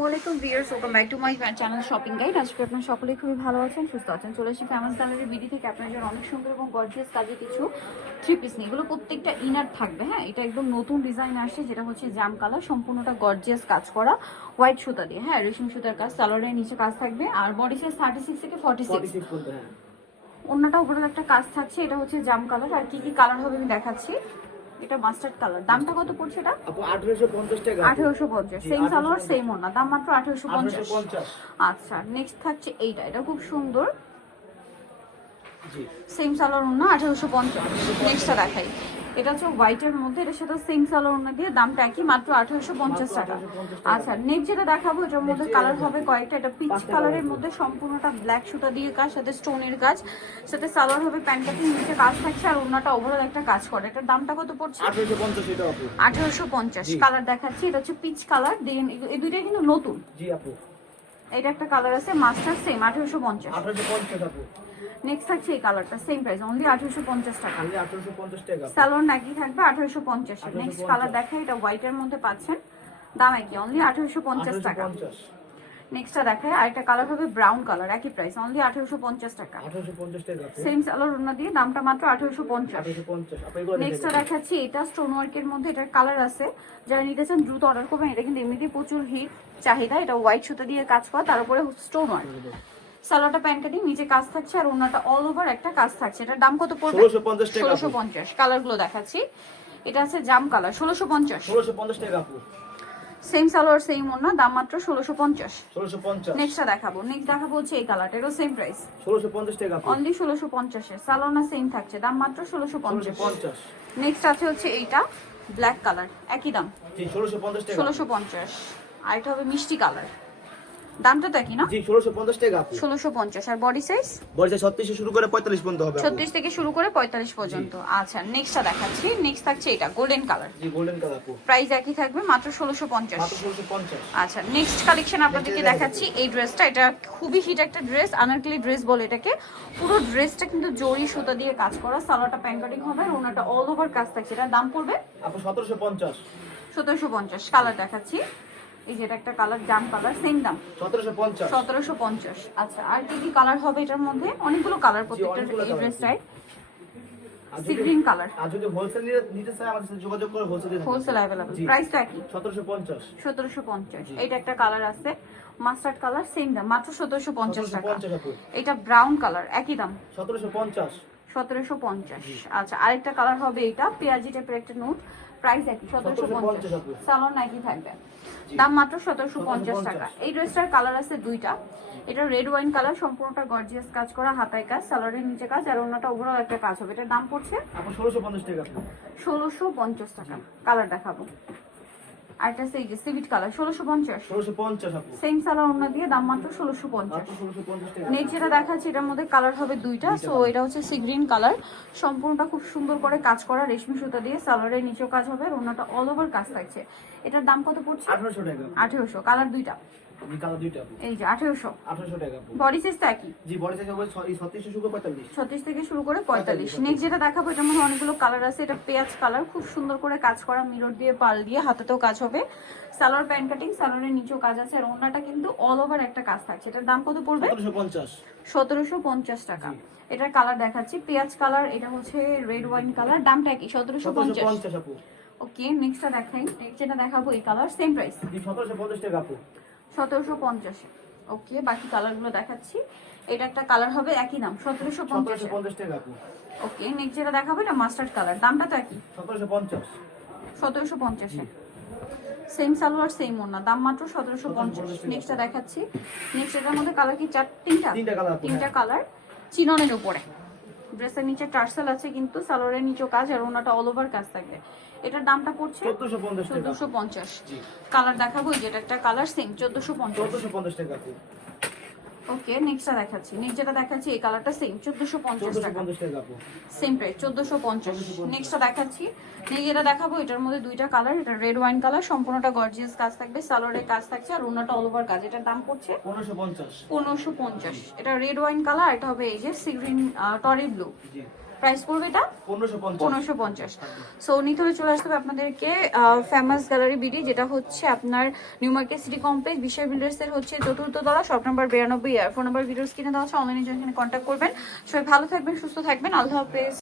আসসালামু আলাইকুম viewers welcome back to my channel shopping guide. আজকে আপনারা সকলেই খুবই ভালো আছেন সুস্থ আছেন। চলে এসেছি ফেমাস দামের বিডি থেকে। আপনার জন্য অনেক সুন্দর এবং গর্জিয়াস কাজে কিছু থ্রি পিস নিয়ে। এগুলো প্রত্যেকটা ইনার থাকবে হ্যাঁ? এটা একদম নতুন ডিজাইন আসছে যেটা হচ্ছে জাম কালার সম্পূর্ণটা গর্জিয়াস কাজ করা হোয়াইট সুতা দিয়ে হ্যাঁ? রেশম সুতার কাজ সালোয়ারের নিচে কাজ থাকবে। আর বডি সাইজ থার্টি সিক্স থেকে ফর্টি সিক্স হ্যাঁ। অন্যটা উপরে একটা কাজ থাকছে এটা হচ্ছে জাম কালার আর কি কি কালার হবে আমি দেখাচ্ছি। এটা মাস্টার্ড কালার দামটা কত পড়ছে এটা? আঠারোশো পঞ্চাশ টাকা আঠারোশো পঞ্চাশ। সেম সালোয়ার সেম ওনা দাম মাত্র আঠারোশো পঞ্চাশ। 1850 আচ্ছা নেক্সট থাকছে এইটা। এটা খুব সুন্দর। সেম সালোয়ার ওনা আঠারোশো পঞ্চাশ। নেক্সটটা দেখাই। এটা হচ্ছে হোয়াইটের মধ্যে এটার সাথে সেম সালোয়ার ওনা দিয়ে দামটা একই মাত্র আঠেরোশো পঞ্চাশ টাকা। আচ্ছা নেক্সট যেটা দেখাবো এটার মধ্যে কালার হবে কয়েকটা। এটা পিচ কালারের মধ্যে সম্পূর্ণটা ব্ল্যাক সুতা দিয়ে কাজ সাথে স্টোনের কাজ সাথে সালোয়ার হবে প্যান্ট কাটিং নিচে কাজ থাকছে আর ওনাটা ওভারঅল একটা কাজ করে। এটার দামটা কত পড়ছে? 1850 এটা আপু। আঠেরোশো পঞ্চাশ কালার দেখাচ্ছি এটা হচ্ছে পিচ কালার দেন এই দুইটাই কিন্তু নতুন। জি আপু। এটা একটা কালার আছে মাস্টার সেম আঠারোশো পঞ্চাশ। নেক্সট থাকছে এই কালারটা সেম প্রাইস অনলি আঠেরোশো পঞ্চাশ টাকা। খালি 1850 স্যালোন নাকি থাকবে আঠারোশো পঞ্চাশ। নেক্সট কালার দেখা এটা হোয়াইটের মধ্যে পাচ্ছেন। দাম একই অনলি আঠারোশো পঞ্চাশ টাকা। 1850 নেক্সটটা দেখায় আরেকটা কালার হবে ব্রাউন কালার একই প্রাইস অনলি আঠেরোশো পঞ্চাশ টাকা। 1850 টাকা সেম স্যালোর অন্য দিয়ে দামটা মাত্র আঠেরোশো পঞ্চাশ। 1850 আপু এগুলো নেক্সটটা দেখাচ্ছি এটা স্টোন ওয়ার্কের মধ্যে এটার কালার আছে। যারা নিতে চান দ্রুত অর্ডার করবেন এটা কিন্তু এমনিতেই প্রচুর হিট চাহিদা এটা হোয়াইট সুতো দিয়ে কাজ করা তার উপরে স্টোন ওয়ার্ক সালোয়ারটা প্যান্ট কাটিং নিচে কাজ থাকছে আর ওনাটা অল ওভার একটা কাজ থাকছে। এটার দাম কত পড়বে? 1650 টাকা ষোলোশো আপু পঞ্চাশ কালার দেখাচ্ছি। এটা আছে জাম কালার ষোলোশো পঞ্চাশ। 1650 টাকা সেম সালোয়ার সেম ওনা দাম মাত্র ষোলোশো পঞ্চাশ। 1650 নেক্সটটা দেখাবো। নেক্সট দেখাবো হচ্ছে এই কালারটা এটাও সেম প্রাইস 1650 টাকা অনলি ষোলোশো পঞ্চাশের। সালোনা সেম থাকছে দাম মাত্র ষোলোশো পঞ্চাশ। 1650 নেক্সট আছে হচ্ছে এইটা ব্ল্যাক কালার একই দাম। জি 1650 টাকা। ষোলোশো পঞ্চাশ। আর এটা হবে মিষ্টি কালার দামটা তো একই না? জি 1650 টাকা আপু। ষোলোশো পঞ্চাশ। আর বডি সাইজ বড় 36 শুরু করে 45 পর্যন্ত হবে আপু। ছত্রিশ থেকে শুরু করে পঁয়তাল্লিশ পর্যন্ত। আচ্ছা নেক্সটটা দেখাচ্ছি। নেক্সট থাকছে এটা গোল্ডেন কালার জি গোল্ডেন কালার আপু। প্রাইস একই থাকবে মাত্র ষোলোশো পঞ্চাশ। মাত্র 1650 আচ্ছা নেক্সট কালেকশন আপনাদেরকে দেখাচ্ছি এই ড্রেসটা এটা খুবই হিট একটা ড্রেস আনারকলি ড্রেস বলে এটাকে। পুরো ড্রেসটা কিন্তু জরি সুতা দিয়ে কাজ করা সালোয়ারটা প্যান্ট কাটিং হবে আর ওনাটা অল ওভার কাজ থাকছে। এটার দাম পড়বে? আপু 1750 সতেরোশো পঞ্চাশ কালার দেখাচ্ছি। এই যে এটা একটা কালার জাম কালার সেম দাম। 1750 সতেরোশো পঞ্চাশ। আচ্ছা আর কি কি কালার হবে এটার মধ্যে? অনেকগুলো কালার প্রত্যেকটা এই colour ড্রেসটাই আর সি গ্রিন কালার আর যদি হোলসেল নিতে চায় আমাদের সাথে যোগাযোগ করে হোলসেল হোলসেল অ্যাভেলেবল প্রাইসটা 1750 এইটা একটা কালার আছে। মাস্টার্ড কালার সেম দাম। মাত্র সতেরোশো পঞ্চাশ টাকা। এটা ব্রাউন কালার একই দাম। 1750 সতেরোশো পঞ্চাশ। আচ্ছা আরেকটা কালার হবে এটা পেঁয়াজি টাইপের একটা নোট প্রাইস একই সতেরোশো 1750 পঞ্চাশ। সালোয়ার নাকি থাকবে? দাম মাত্র সতেরোশো পঞ্চাশ 1750 টাকা। এই ড্রেসটার কালার আছে দুইটা। এটা রেড ওয়াইন কালার সম্পূর্ণটা গর্জিয়াস কাজ করা হাতায় কাজ সালোয়ারের নিচে কাজ আর অন্যটা ওভারঅল একটা কাজ হবে। এটার দাম পড়ছে আপু 1650 টাকা। ষোলোশো পঞ্চাশ টাকা। কালার দেখাবো। আরেকটা সেই যে সিভিট কালার ষোলোশো পঞ্চাশ। 1650 আপু। সেম সালোয়ার অন্য দিয়ে দাম মাত্র ষোলোশো পঞ্চাশ। মাত্র 1650 টাকা। নেক্সট যেটা দেখাচ্ছি এটার মধ্যে কালার হবে দুইটা। সো এটা হচ্ছে সি গ্রিন কালার সম্পূর্ণটা খুব সুন্দর করে কাজ করা রেশমি সুতা দিয়ে। সালোয়ারের নিচেও কাজ হবে আর অন্যটা অল ওভার কাজ থাকছে। এটার দাম কত পড়ছে? 1800 টাকা। আঠেরোশো। কালার দুইটা। দুইটা আপু এই যে আঠেরোশো। 1800 টাকা বডি সাইজ একই জি বডি সাইজ হবে 36 শুরু করে 45 ছত্রিশ থেকে শুরু করে পঁয়তাল্লিশ। নেক্সট যেটা দেখাবো মধ্যে অনেকগুলো কালার আছে। এটা পেঁয়াজ কালার খুব সুন্দর করে কাজ করা মিরর দিয়ে পাল দিয়ে হাতেতেও কাজ হবে। সালোয়ার প্যান্ট কাটিং সালোয়ারের নিচেও কাজ আছে। আর ওনাটা কিন্তু অল ওভার একটা কাজ থাকছে। এটার দাম কত পড়বে? 1750 সতেরোশো পঞ্চাশ টাকা। এটার কালার দেখাচ্ছি। পেঁয়াজ কালার এটা হচ্ছে রেড ওয়াইন কালার দামটা কি? সতেরোশো পঞ্চাশ। 1750 আপু। ওকে নেক্সটটা দেখাই। যেটা দেখাবো এই কালার সেম প্রাইস 1750 টাকা আপু। সতেরোশো পঞ্চাশ। ওকে বাকি কালারগুলো দেখাচ্ছি। এটা একটা কালার হবে একই দাম সতেরোশো পঞ্চাশ। 1750 ওকে নেক্সট যেটা দেখাবো এটা মাস্টার্ড কালার দামটা তো একই। 1750 সতেরোশো পঞ্চাশে। সেম সালোয়ার সেম ওনা দাম মাত্র সতেরোশো পঞ্চাশ। নেক্সটটা দেখাচ্ছি। নেক্সট এটার মধ্যে কালার কি? চার তিনটা? তিনটা কালার তিনটা কালার চিননের উপরে। ড্রেসের নিচে টার্সেল আছে কিন্তু সালোয়ারের নিচেও কাজ আর ওনাটা অল ওভার কাজ থাকে। এটার দামটা পড়ছে 1450 টাকা। চোদ্দশো পঞ্চাশ। কালার দেখাবো এই যেটা একটা কালার সেম চোদ্দশো পঞ্চাশ। 1450 টাকা ওকে নেক্সটটা দেখাচ্ছি। নেক্সট যেটা দেখাচ্ছি এই কালারটা সেম চোদ্দশো পঞ্চাশ টাকা। 1450 টাকা সেম প্রাইস চোদ্দশো পঞ্চাশ। নেক্সটটা দেখাচ্ছি। নেই এটা দেখাবো এটার মধ্যে দুইটা কালার এটা রেড ওয়াইন কালার সম্পূর্ণটা গর্জিয়াস কাজ থাকবে সালোয়ারের কাজ থাকছে আর অন্যটা অল ওভার কাজ এটার দাম পড়ছে 1550 পনেরোশো পঞ্চাশ। এটা রেড ওয়াইন কালার এটা হবে এই যে সিগ্রিন টরি ব্লু জি। প্রাইস পড়বে এটা? পনেরোশো পঞ্চাশ। সো নিতে হলে চলে আসতে হবে আপনাদেরকে ফেমাস গ্যালারি বিডি যেটা হচ্ছে আপনার new market city complex Bishal বিল্ডার্সের হচ্ছে চতুর্থ তলা শপ নাম্বার বিরানব্বই আর ফোন নাম্বার ভিডিওস কিনে দেওয়া আছে অনলাইনে জন্য কন্ট্যাক্ট করবেন। সবাই ভালো থাকবেন সুস্থ থাকবেন। আল্লাহ হাফেজ।